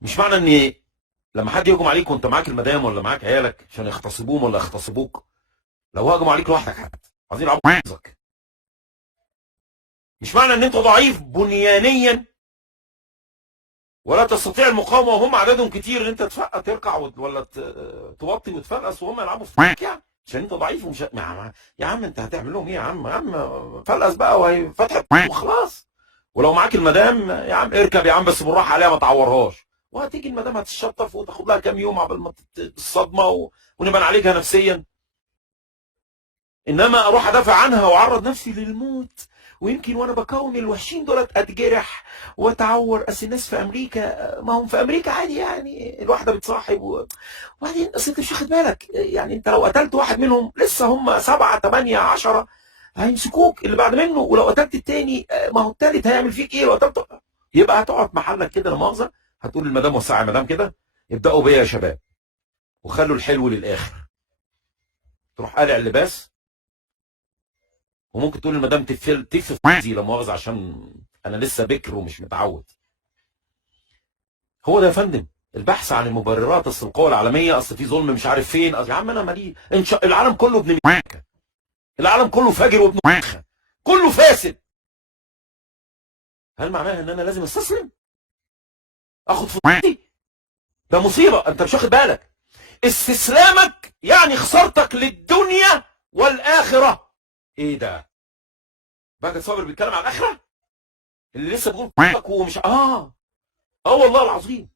مش معنى ان لما حد يهجم عليك وانت معاك المدام ولا معاك عيالك عشان يغتصبوهم ولا يغتصبوك، لو هجموا عليك لوحدك حتى عايزين يلعبوا حظك، مش معنى ان انت ضعيف بنيانيا ولا تستطيع المقاومه وهم عددهم كتير ان انت تركع ولا توطي وتفلقس وهم يلعبوا في يعني عشان انت ضعيف ومش يا عم انت هتعمل لهم ايه يا عم؟ يا عم فلقس بقى وهي فتحت وخلاص. ولو معاك المدام يا عم اركب يا عم بس بالراحه عليها ما تعورهاش، وهتيجي المدام هتتشطف وتاخد لها كام يوم عبال ما الصدمه ونبان عليها نفسيا. انما اروح ادافع عنها واعرض نفسي للموت، ويمكن وانا بكون الوحشين دولت اتجرح واتعور. اصل الناس في امريكا، ما هم في امريكا عادي يعني، الواحده بتصاحب وبعدين اصل انت مش واخد بالك يعني، انت لو قتلت واحد منهم لسه هم 7 8 10 هيمسكوك اللي بعد منه، ولو قتلت التاني ما هو التالت هيعمل فيك ايه لو قتلته؟ يبقى هتقعد محلك كده لا مؤاخذه، هتقول للمدام وسعي يا مدام كده، ابداوا بيا يا شباب وخلوا الحلو للاخر. تروح قالع اللباس، وممكن تقول للمدام تقفل لا مؤاخذه عشان انا لسه بكر ومش متعود. هو ده يا فندم البحث عن المبررات. اصل القوى العالميه، اصل في ظلم مش عارف فين، يا عم انا مالي العالم كله ابن ميخه، العالم كله فاجر وابن ميخه، كله فاسد. هل معناها ان انا لازم استسلم اخد فضيلتي؟ ده مصيبه، انت مش واخد بالك. استسلامك يعني خسارتك للدنيا والاخره. ايه ده؟ باجي صابر بيتكلم عن الاخره اللي لسه بيقول ومش والله العظيم